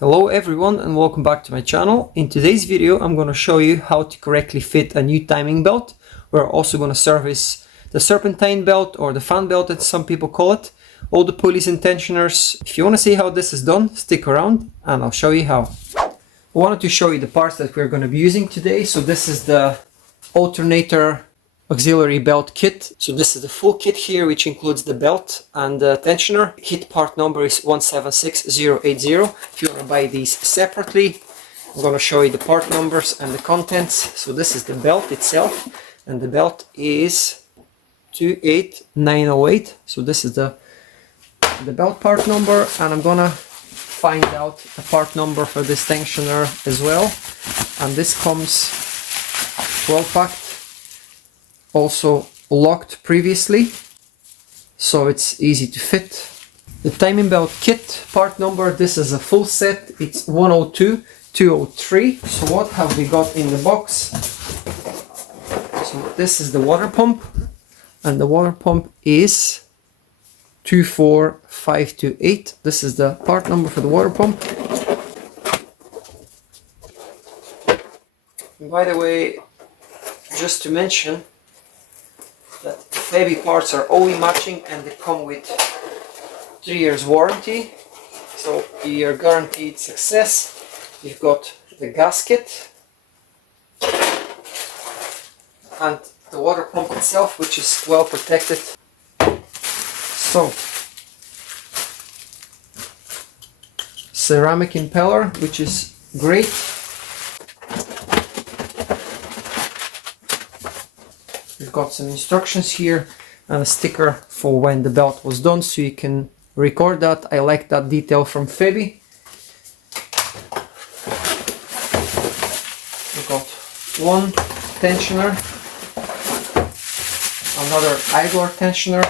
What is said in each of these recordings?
Hello everyone and welcome back to my channel. In today's video I'm going to show you how to correctly fit a new timing belt. We're also going to service the Serpentine belt, or the fan belt as some people call it, all the pulleys and tensioners. If you want to see how this is done, stick around and I'll show you how. I wanted to show you the parts that we're going to be using today. So this is the alternator auxiliary belt kit. So this is the full kit here, which includes the belt and the tensioner. Kit part number is 176080. If you want to buy these separately, I'm going to show you the part numbers and the contents. So this is the belt itself, and the belt is 28908. So this is the belt part number, and I'm gonna find out the part number for this tensioner as well. And this comes well packed, also locked previously, so it's easy to fit. The timing belt kit part number, this is a full set, it's 102203. So what have we got in the box? So this is the water pump, and the water pump is 24528. This is the part number for the water pump. And by the way, just to mention that Febi parts are only matching and they come with 3 years warranty, so you're guaranteed success. You've got the gasket and the water pump itself, which is well protected. So, ceramic impeller, which is great. We've got some instructions here and a sticker for when the belt was done, so you can record that. I like that detail from Febi. We've got one tensioner, another Idler tensioner,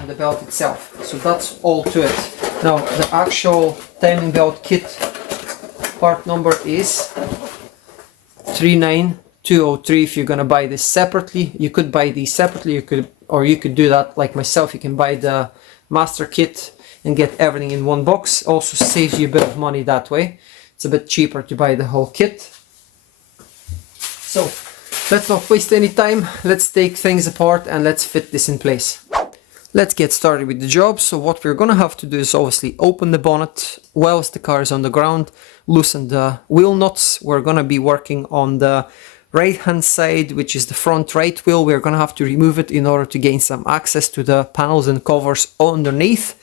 and the belt itself. So that's all to it. Now the actual timing belt kit part number is 39203. If you're gonna buy this separately, you could buy these separately, you could do that like myself. You can buy the master kit and get everything in one box. Also saves you a bit of money that way. It's a bit cheaper to buy the whole kit. So let's not waste any time. Let's take things apart and let's fit this in place. Let's get started with the job. So what we're gonna have to do is obviously open the bonnet whilst the car is on the ground, loosen the wheel nuts. We're gonna be working on the right hand side, which is the front right wheel. We're gonna have to remove it in order to gain some access to the panels and covers underneath,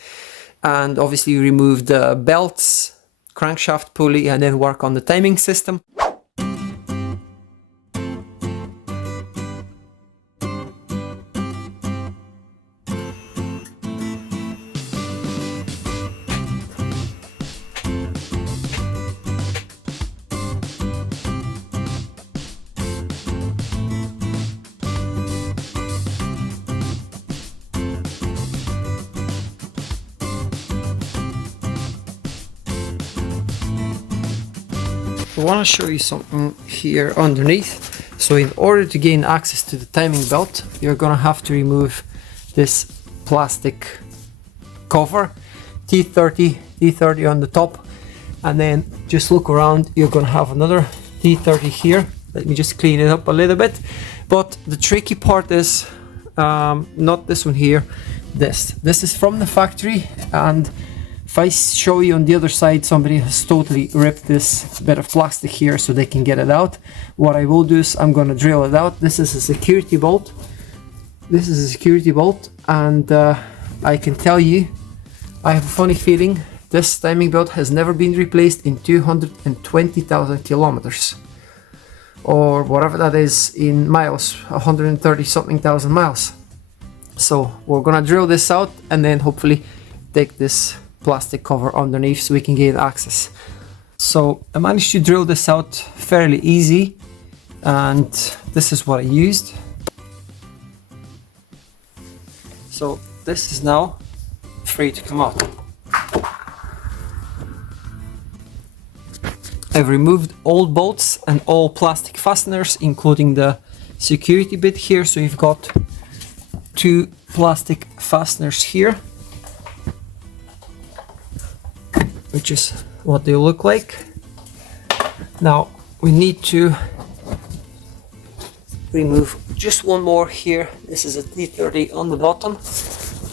and obviously remove the belts, crankshaft pulley, and then work on the timing system. I want to show you something here underneath. So in order to gain access to the timing belt, you're gonna have to remove this plastic cover, T30 on the top, and then just look around. You're gonna have another T30 here. Let me just clean it up a little bit. But the tricky part is not this one here, this is from the factory, and if I show you on the other side, somebody has totally ripped this bit of plastic here so they can get it out. What I will do is I'm going to drill it out. This is a security bolt. This is a security bolt, and I can tell you, I have a funny feeling this timing belt has never been replaced in 220,000 kilometers. Or whatever that is in miles, 130 something thousand miles. So we're going to drill this out and then hopefully take this plastic cover underneath so we can gain access. So I managed to drill this out fairly easy, and this is what I used. So this is now free to come out. I've removed all bolts and all plastic fasteners, including the security bit here. So you've got two plastic fasteners here, which is what they look like. Now we need to remove just one more here. This is a T30 on the bottom,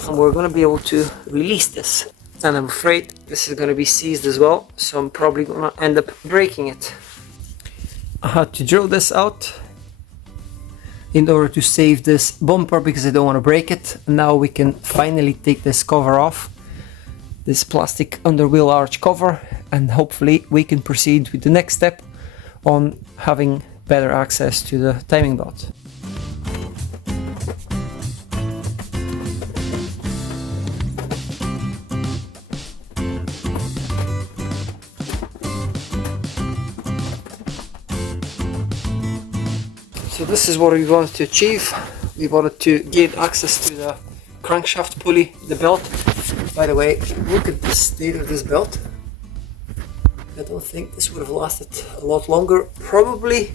and we're going to be able to release this. And I'm afraid this is going to be seized as well, so I'm probably going to end up breaking it. I had to drill this out in order to save this bumper because I don't want to break it. Now we can finally take this cover off, this plastic underwheel arch cover, and hopefully we can proceed with the next step on having better access to the timing belt. So this is what we wanted to achieve. We wanted to gain access to the crankshaft pulley, the belt. By the way, look at the state of this belt. I don't think this would have lasted a lot longer. Probably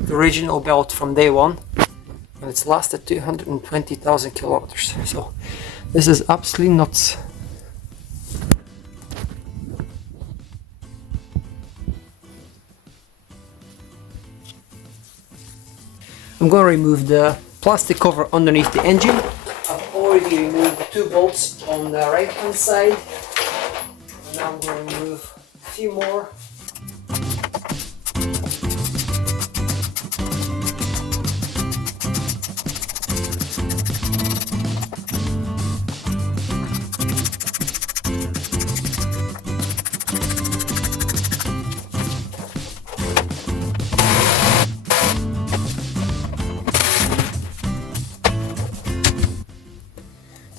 the original belt from day one, and it's lasted 220,000 kilometers. So this is absolutely nuts. I'm going to remove the plastic cover underneath the engine. I've already removed the two bolts on the right hand side. And now I'm going to remove a few more.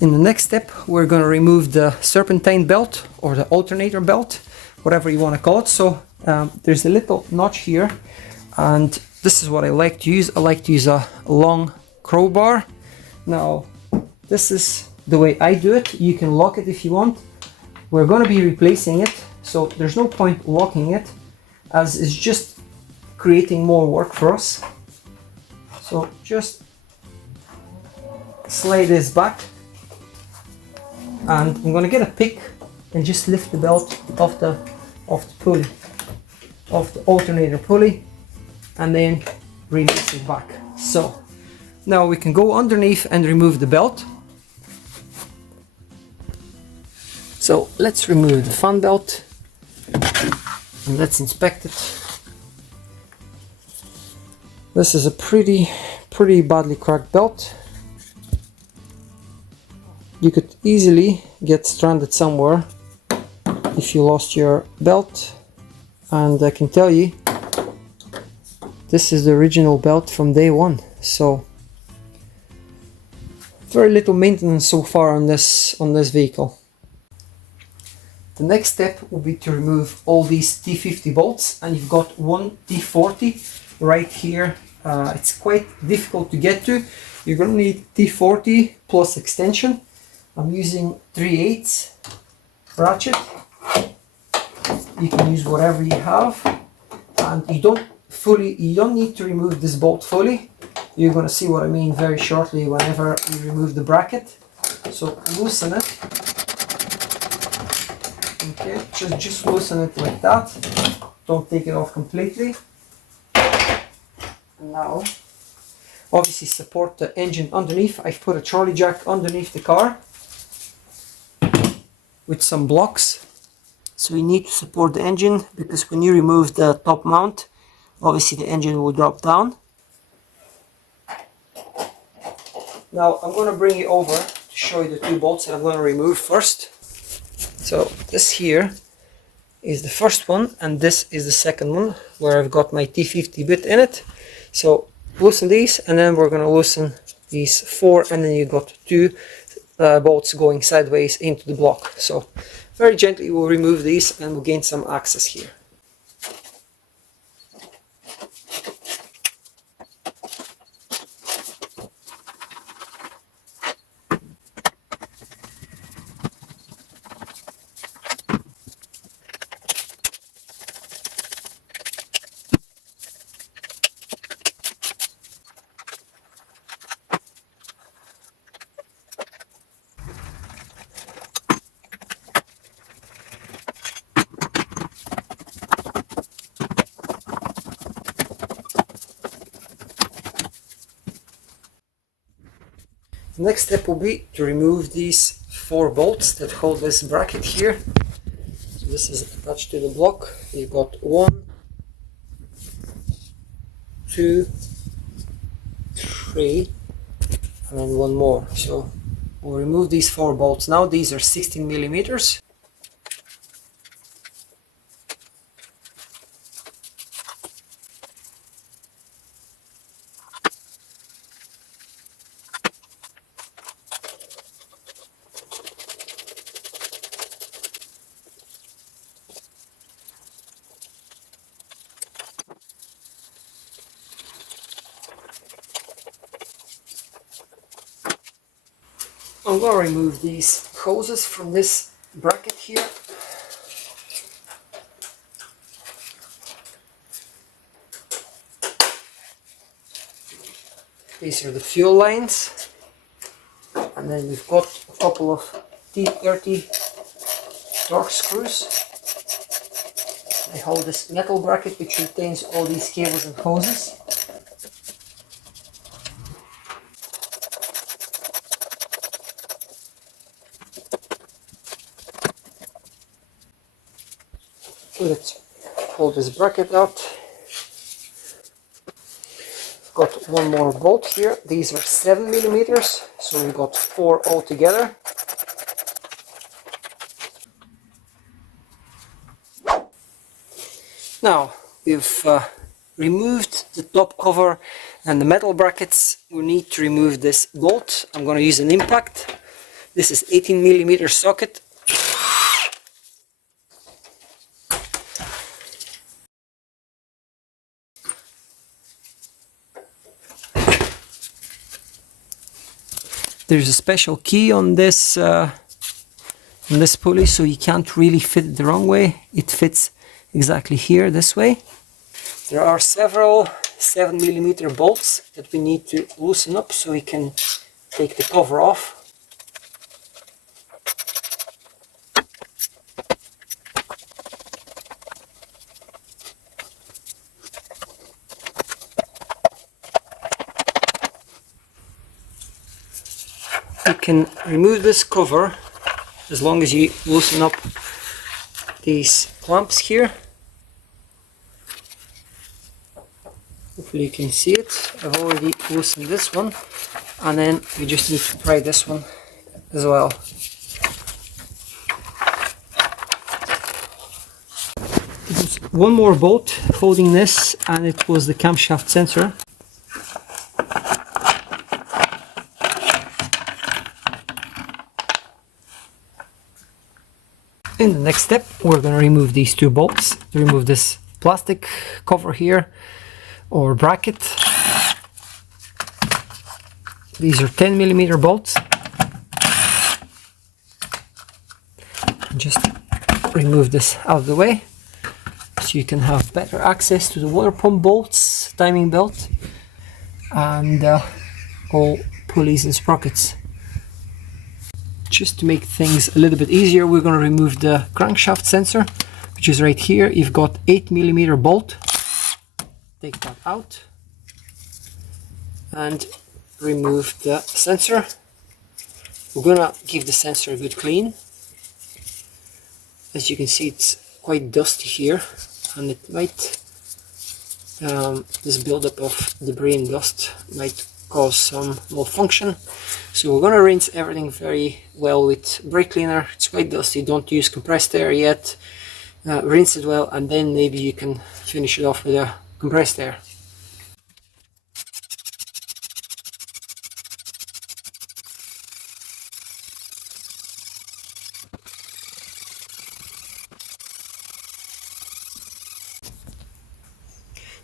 In the next step, we're going to remove the serpentine belt or the alternator belt, whatever you want to call it. So there's a little notch here, and this is what I like to use. I like to use a long crowbar. Now, this is the way I do it. You can lock it if you want. We're going to be replacing it, so there's no point locking it, as it's just creating more work for us. So just slide this back. And I'm going to get a pick and just lift the belt off the pulley, off the alternator pulley, and then release it back. So now we can go underneath and remove the belt. So let's remove the fan belt and let's inspect it. This is a pretty badly cracked belt. You could easily get stranded somewhere if you lost your belt, and I can tell you this is the original belt from day one, so very little maintenance so far on this vehicle. The next step will be to remove all these T50 bolts, and you've got one T40 right here. It's quite difficult to get to. You're going to need T40 plus extension. I'm using 3/8 ratchet. You can use whatever you have, and you don't need to remove this bolt fully. You're going to see what I mean very shortly whenever you remove the bracket. So loosen it. Okay, just loosen it like that. Don't take it off completely. And now, obviously support the engine underneath. I've put a trolley jack underneath the car with some blocks. So we need to support the engine, because when you remove the top mount, obviously the engine will drop down. Now I'm going to bring it over to show you the two bolts that I'm going to remove first. So this here is the first one, and this is the second one, where I've got my T50 bit in it. So loosen these, and then we're going to loosen these four, and then you've got two bolts going sideways into the block. So very gently we'll remove these and we'll gain some access here. Next step will be to remove these 4 bolts that hold this bracket here. So this is attached to the block. You've got 1, 2, 3, and then 1 more. So we'll remove these 4 bolts now. These are 16 millimeters. I'm going to remove these hoses from this bracket here. These are the fuel lines, and then we've got a couple of T30 torque screws. They hold this metal bracket which retains all these cables and hoses. Let's pull this bracket out. Got 1 more bolt here. These are 7 millimeters, so we've got 4 altogether. Now we've removed the top cover and the metal brackets. We need to remove this bolt. I'm going to use an impact. This is 18 millimeter socket. There's a special key on this pulley, so you can't really fit it the wrong way. It fits exactly here, this way. There are several 7 millimeter bolts that we need to loosen up so we can take the cover off. You can remove this cover as long as you loosen up these clamps here. Hopefully you can see it. I've already loosened this one, and then we just need to pry this one as well. There's 1 more bolt holding this, and it was the camshaft sensor. In the next step, we're going to remove these 2 bolts to remove this plastic cover here, or bracket. These are 10 millimeter bolts. Just remove this out of the way so you can have better access to the water pump bolts, timing belt, and all pulleys and sprockets. Just to make things a little bit easier, we're going to remove the crankshaft sensor, which is right here. You've got 8 millimeter bolt. Take that out and remove the sensor. We're going to give the sensor a good clean. As you can see, it's quite dusty here, and it might, this buildup of debris and dust might cause some malfunction. So we're going to rinse everything very well with brake cleaner. It's quite dusty, don't use compressed air yet. Rinse it well, and then maybe you can finish it off with a compressed air.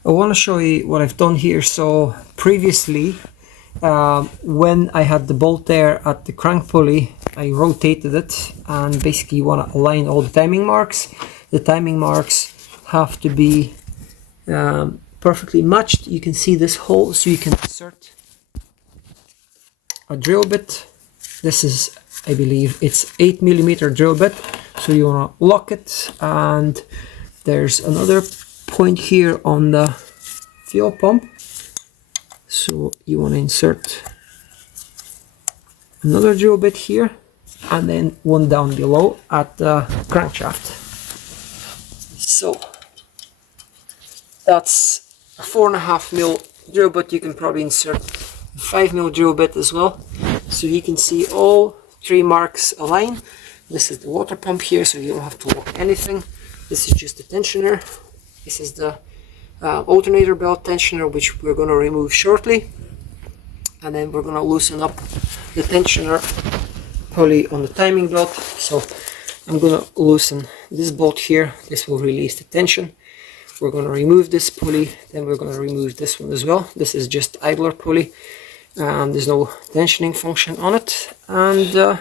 I want to show you what I've done here. So previously, when I had the bolt there at the crank pulley, I rotated it, and basically you want to align all the timing marks. The timing marks have to be perfectly matched. You can see this hole, so you can insert a drill bit. This is, I believe, it's 8 millimeter drill bit, so you want to lock it. And there's another point here on the fuel pump, so you want to insert another drill bit here, and then one down below at the crankshaft. So that's a 4.5mm drill bit. You can probably insert a 5mm drill bit as well, so you can see all 3 marks align. This is the water pump here, so you don't have to lock anything. This is just the tensioner. This is the alternator belt tensioner, which we're going to remove shortly. And then we're going to loosen up the tensioner pulley on the timing belt. So I'm going to loosen this bolt here. This will release the tension. We're going to remove this pulley. Then we're going to remove this one as well. This is just idler pulley. There's no tensioning function on it. And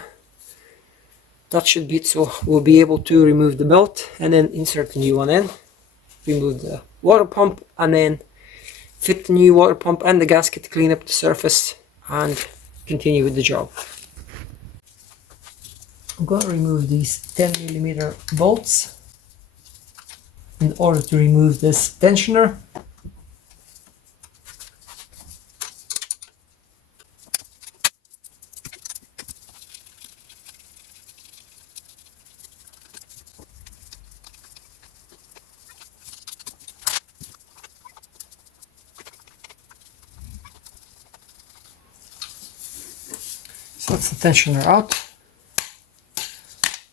that should be it. So we'll be able to remove the belt and then insert the new one in. Remove the water pump and then fit the new water pump and the gasket to clean up the surface and continue with the job. I'm going to remove these 10mm bolts in order to remove this tensioner. So that's the tensioner out.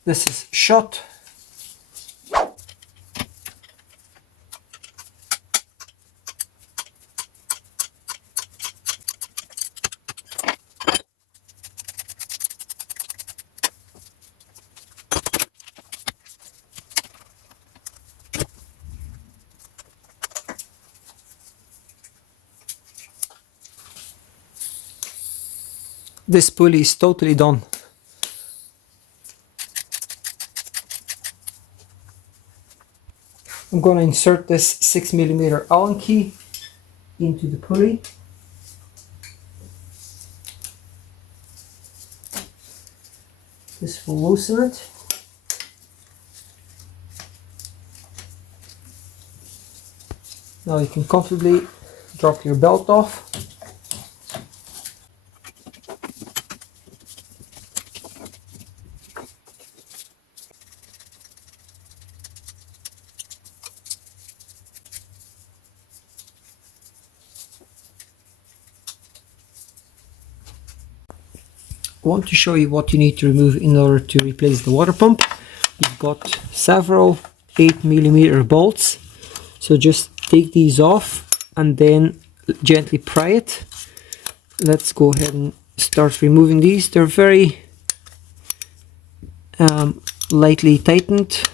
This is shot. This pulley is totally done. I'm going to insert this 6mm Allen key into the pulley. This will loosen it. Now you can comfortably drop your belt off. I want to show you what you need to remove in order to replace the water pump. You've got several 8mm bolts, so just take these off and then gently pry it. Let's go ahead and start removing these. They're very lightly tightened.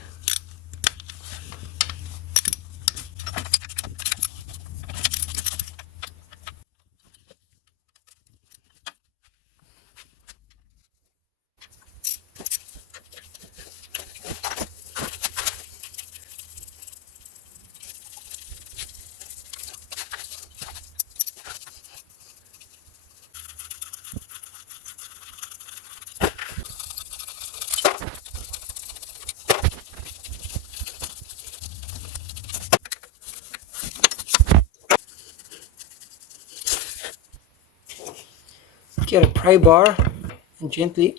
Get a pry bar and gently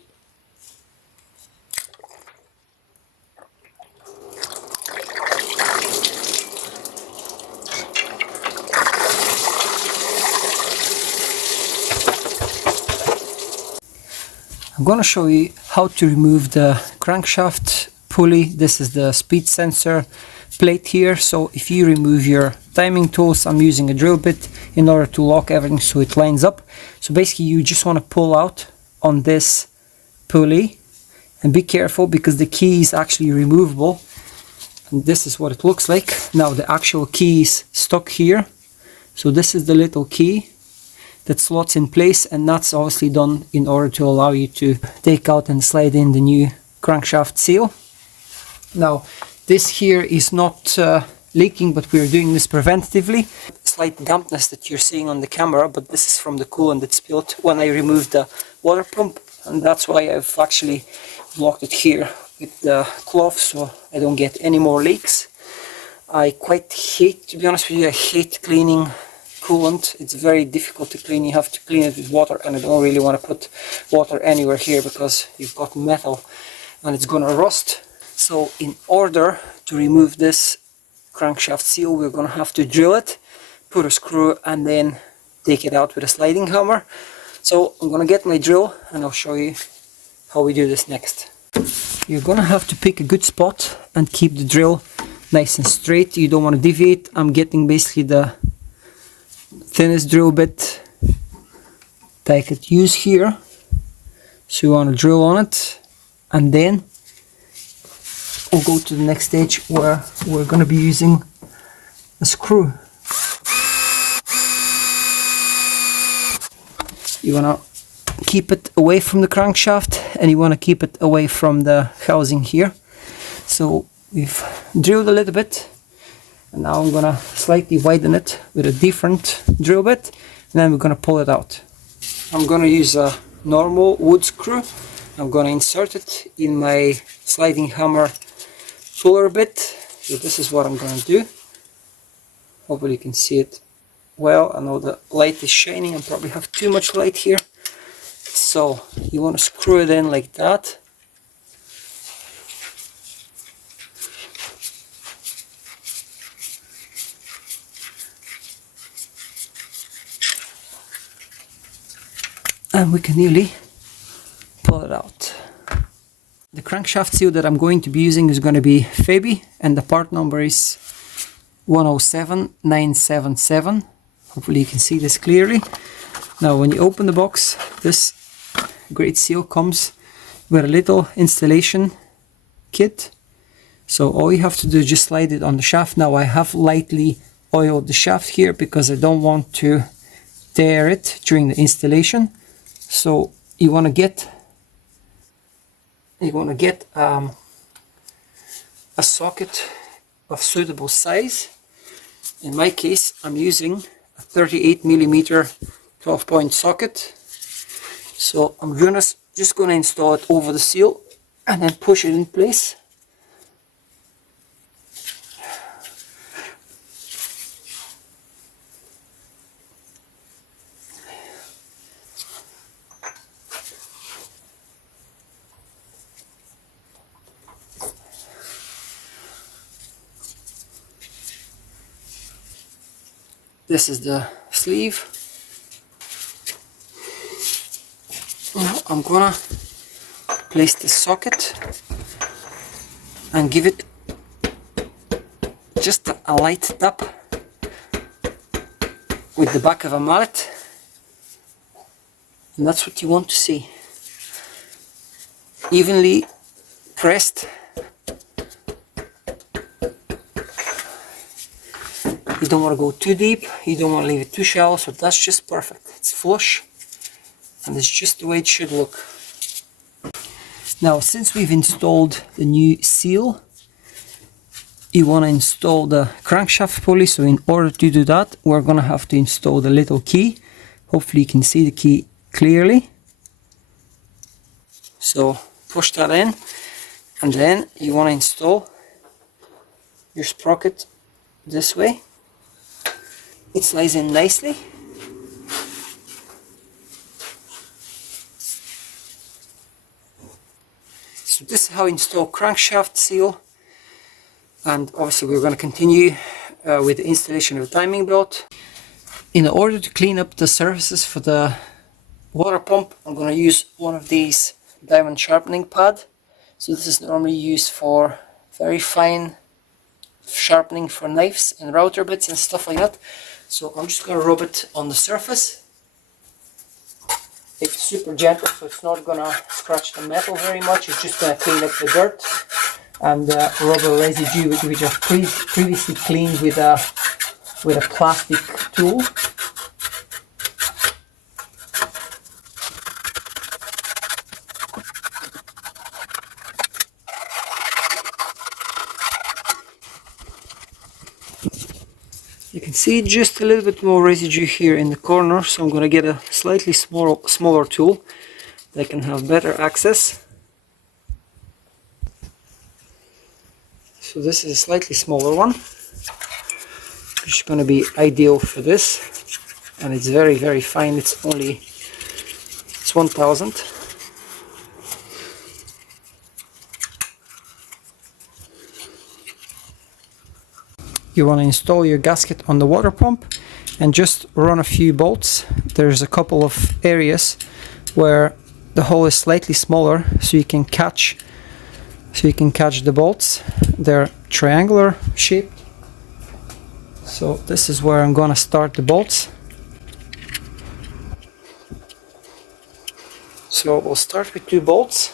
I'm going to show you how to remove the crankshaft pulley. This is the speed sensor plate here. So if you remove your timing tools, I'm using a drill bit in order to lock everything so it lines up. So basically you just want to pull out on this pulley and be careful because the key is actually removable. And this is what it looks like. Now the actual key is stuck here. So this is the little key that slots in place, and that's obviously done in order to allow you to take out and slide in the new crankshaft seal. Now this here is not leaking, but we're doing this preventatively. Slight dampness that you're seeing on the camera, but this is from the coolant that spilled when I removed the water pump, and that's why I've actually blocked it here with the cloth so I don't get any more leaks. I quite hate, to be honest with you, I hate cleaning coolant. It's very difficult to clean. You have to clean it with water, and I don't really want to put water anywhere here because you've got metal and it's gonna rust. So in order to remove this crankshaft seal, we're gonna have to drill it, put a screw, and then take it out with a sliding hammer. So I'm gonna get my drill and I'll show you how we do this next. You're gonna have to pick a good spot and keep the drill nice and straight. You don't want to deviate. I'm getting basically the thinnest drill bit that I could use here. So you want to drill on it, and then we'll go to the next stage where we're going to be using a screw. You want to keep it away from the crankshaft, and you want to keep it away from the housing here. So we've drilled a little bit, and now I'm gonna slightly widen it with a different drill bit, and then we're gonna pull it out. I'm gonna use a normal wood screw. I'm gonna insert it in my sliding hammer puller bit. So this is what I'm gonna do. Hopefully you can see it well. I know the light is shining. I probably have too much light here. So you want to screw it in like that. And we can nearly pull it out. The crankshaft seal that I'm going to be using is going to be Febi, and the part number is 107977. Hopefully you can see this clearly. Now when you open the box, this great seal comes with a little installation kit. So all you have to do is just slide it on the shaft. Now I have lightly oiled the shaft here because I don't want to tear it during the installation. So you want to get a socket of suitable size. In my case, I'm using a 38mm 12-point socket. So I'm just gonna install it over the seal and then push it in place. This is the sleeve. Now I'm gonna place the socket and give it just a light tap with the back of a mallet, and that's what you want to see. Evenly pressed. You don't want to go too deep, you don't want to leave it too shallow, so that's just perfect. It's flush, and it's just the way it should look. Now, since we've installed the new seal, you want to install the crankshaft pulley. So in order to do that, we're going to have to install the little key. Hopefully you can see the key clearly. So push that in, and then you want to install your sprocket this way. It slides in nicely. So this is how you install crankshaft seal, and obviously we're going to continue with the installation of the timing belt. In order to clean up the surfaces for the water pump, I'm going to use one of these diamond sharpening pad. So this is normally used for very fine sharpening for knives and router bits and stuff like that. So I'm just going to rub it on the surface. It's super gentle, so it's not going to scratch the metal very much. It's just going to clean up the dirt and rubber residue, which I've previously cleaned with a plastic tool. You can see just a little bit more residue here in the corner, so I'm going to get a slightly smaller tool that can have better access. So this is a slightly smaller one, which is going to be ideal for this. and it's very, very fine. It's 1000. You want to install your gasket on the water pump and just run a few bolts. There's a couple of areas where the hole is slightly smaller, so you can catch the bolts. They're triangular shaped. So this is where I'm gonna start the bolts. So we'll start with 2 bolts.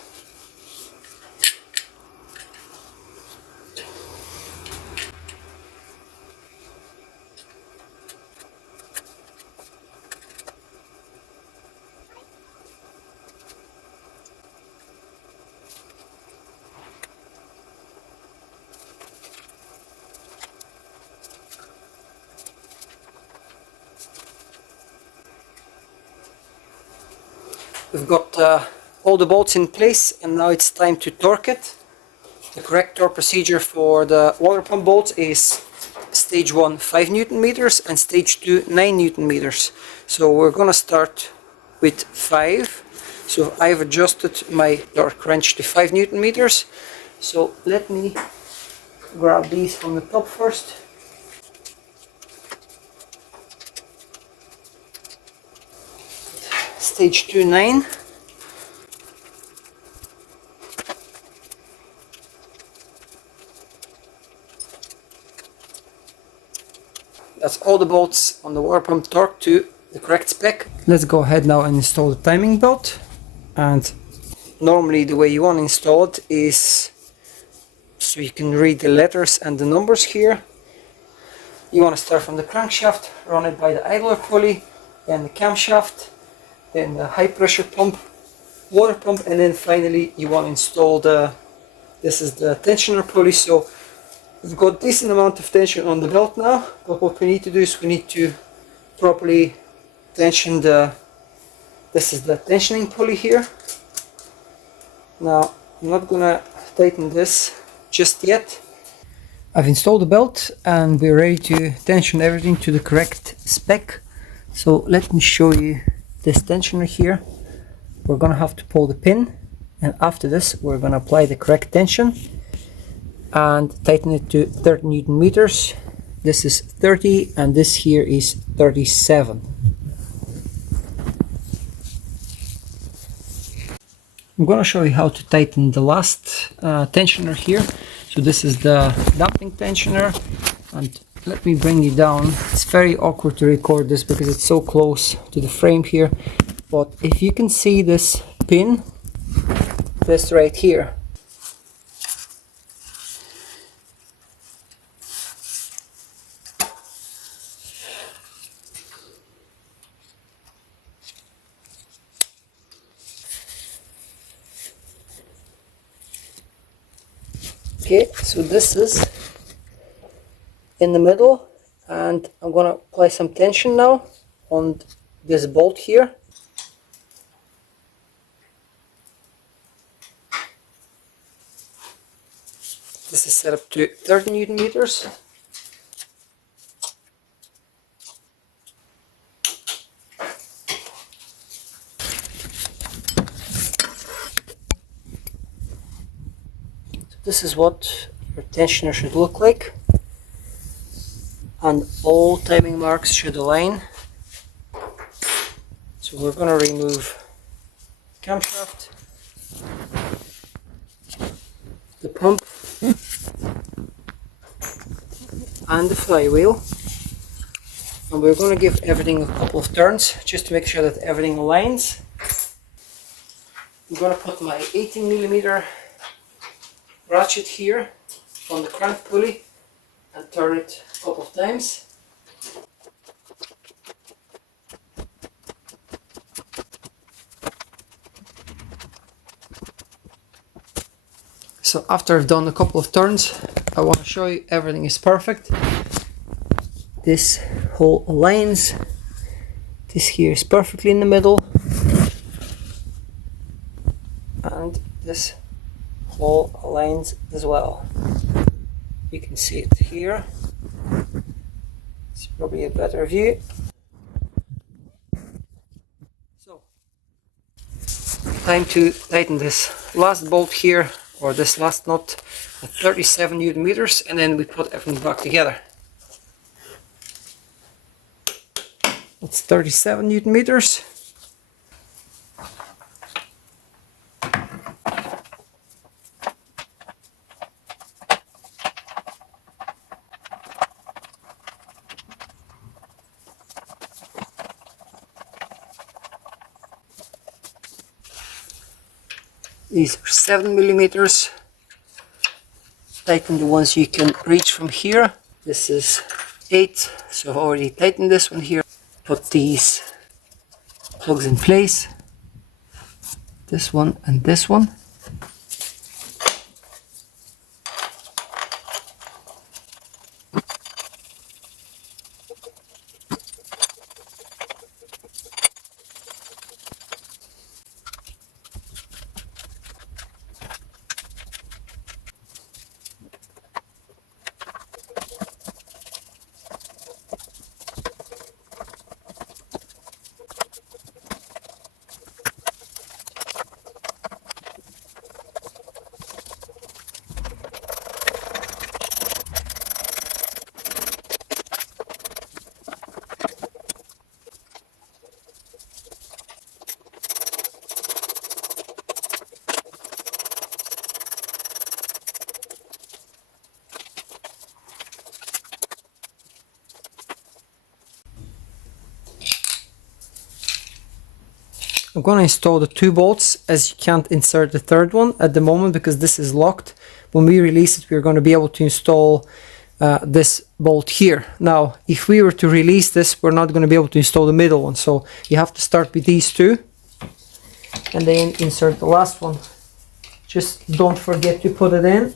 We've got all the bolts in place, and now it's time to torque it. The correct torque procedure for the water pump bolts is stage 1 5 Newton meters and stage 2 9 Newton meters. So we're gonna start with 5. So I've adjusted my torque wrench to 5 Newton meters. So let me grab these from the top first. Stage 2 9. That's all the bolts on the water pump torqued to the correct spec. Let's go ahead now and install the timing belt. And normally the way you want to install it is so you can read the letters and the numbers here. You want to start from the crankshaft, run it by the idler pulley, then the camshaft, then the high pressure pump, water pump, and then finally you want to install this is the tensioner pulley. So we've got decent amount of tension on the belt now, but what we need to do is we need to properly tension this is the tensioning pulley here. Now I'm not gonna tighten this just yet. I've installed the belt and we're ready to tension everything to the correct spec. So let me show you this tensioner here. We're gonna have to pull the pin, and after this we're gonna apply the correct tension and tighten it to 30 Newton meters. This is 30 and this here is 37. I'm gonna show you how to tighten the last tensioner here. So this is the damping tensioner, and let me bring you down. It's very awkward to record this because it's so close to the frame here, but if you can see this pin, this right here, okay, so this is in the middle, and I'm gonna apply some tension now on this bolt here. This is set up to 30 Newton meters. So this is what your tensioner should look like, and all timing marks should align. So we're going to remove the camshaft, the pump, and the flywheel, and we're going to give everything a couple of turns just to make sure that everything aligns. I'm going to put my 18mm ratchet here on the crank pulley and turn it a couple of times. So after I've done a couple of turns, I want to show you everything is perfect. This hole aligns. This here is perfectly in the middle. And this hole aligns as well. You can see it here. It's probably a better view. So, time to tighten this last bolt here, or this last nut, at 37 Newton meters, and then we put everything back together. That's 37 Newton meters. These are 7 millimeters. Tighten the ones you can reach from here. This is 8, so I've already tightened this one here. Put these plugs in place. This one and this one. I'm going to install the 2 bolts, as you can't insert the third one at the moment because this is locked. When we release it, we're going to be able to install this bolt here. Now, if we were to release this, we're not going to be able to install the middle one. So you have to start with these 2 and then insert the last one. Just don't forget to put it in.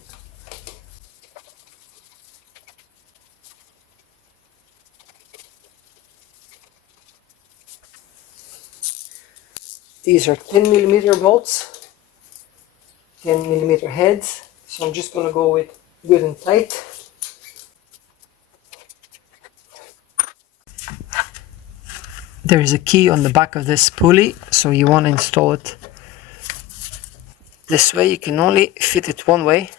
These are 10 millimeter bolts, 10 millimeter heads, so I'm just going to go with good and tight. There is a key on the back of this pulley, so you want to install it this way. You can only fit it one way.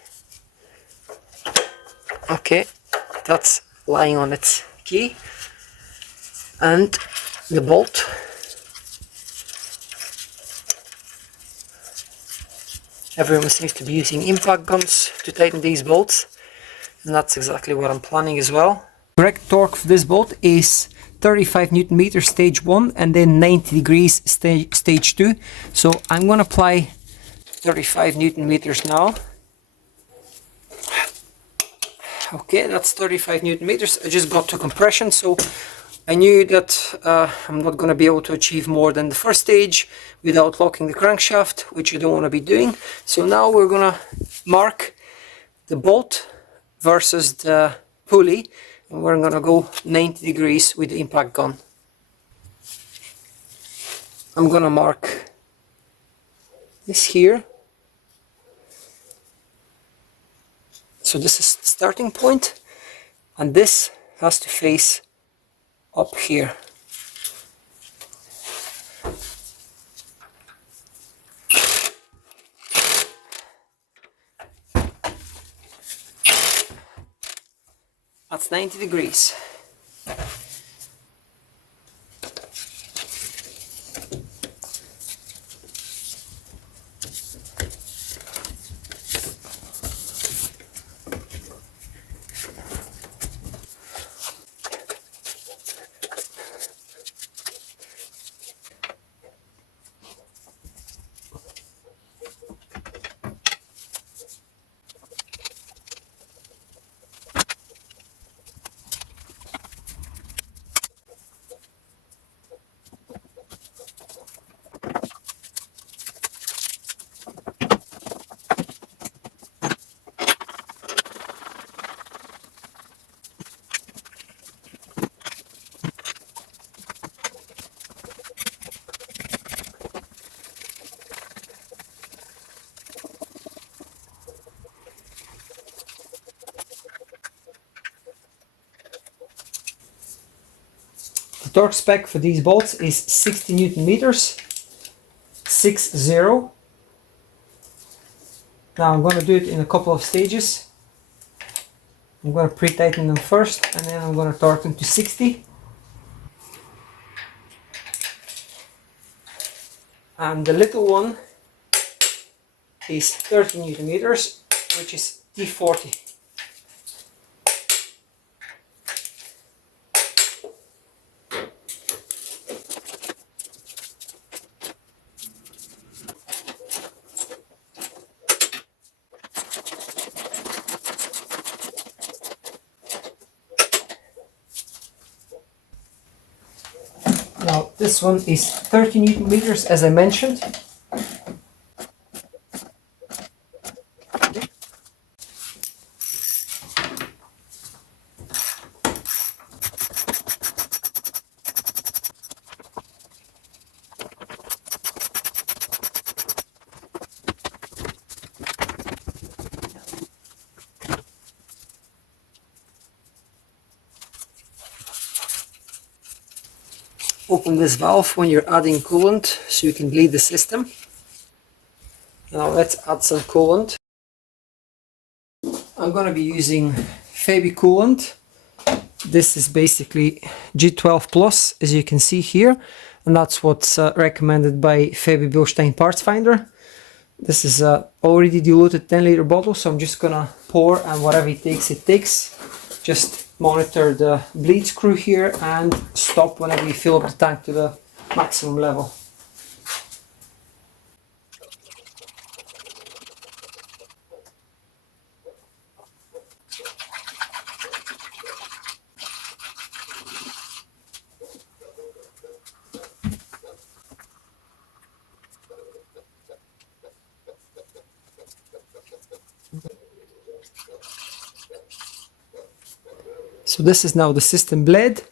Okay, that's lying on its key. And the bolt. Everyone seems to be using impact guns to tighten these bolts, and that's exactly what I'm planning as well. Correct torque for this bolt is 35 Newton meters stage 1 and then 90 degrees stage 2. So I'm going to apply 35 Newton meters now. Okay, that's 35 Newton meters. I just got to compression, so I knew that I'm not going to be able to achieve more than the first stage without locking the crankshaft, which you don't want to be doing. So now we're going to mark the bolt versus the pulley, and we're going to go 90 degrees with the impact gun. I'm going to mark this here. So this is the starting point, and this has to face up here. That's 90 degrees. The torque spec for these bolts is 60 Newton meters, 60. Now I'm going to do it in a couple of stages. I'm going to pre-tighten them first, and then I'm going to torque them to 60. And the little one is 30 Newton meters, which is T40. Now this one is 30 Newton meters, as I mentioned. Open this valve when you're adding coolant so you can bleed the system. Now let's add some coolant. I'm going to be using Febi coolant. This is basically G12 plus, as you can see here, and that's what's recommended by Febi Bilstein Parts Finder. This is already diluted 10-liter bottle, so I'm just gonna pour, and whatever it takes. Just monitor the bleed screw here and stop whenever you fill up the tank to the maximum level. So this is now the system bled.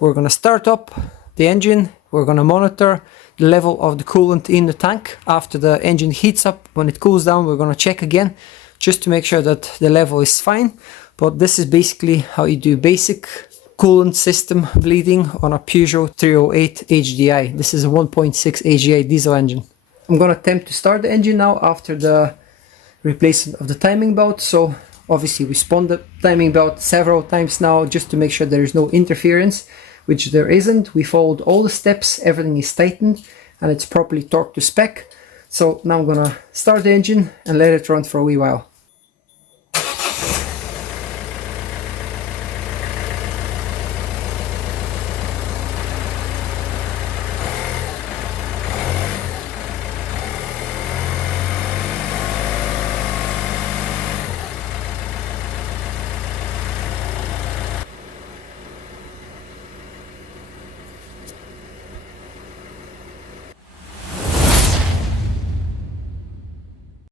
We're going to start up the engine. We're going to monitor the level of the coolant in the tank. After the engine heats up, when it cools down, we're going to check again just to make sure that the level is fine. But this is basically how you do basic coolant system bleeding on a Peugeot 308 HDI. This is a 1.6 HDI diesel engine. I'm going to attempt to start the engine now after the replacement of the timing belt. So obviously we spun the timing belt several times now just to make sure there is no interference, which there isn't. We followed all the steps, everything is tightened and it's properly torqued to spec. So now I'm gonna start the engine and let it run for a wee while.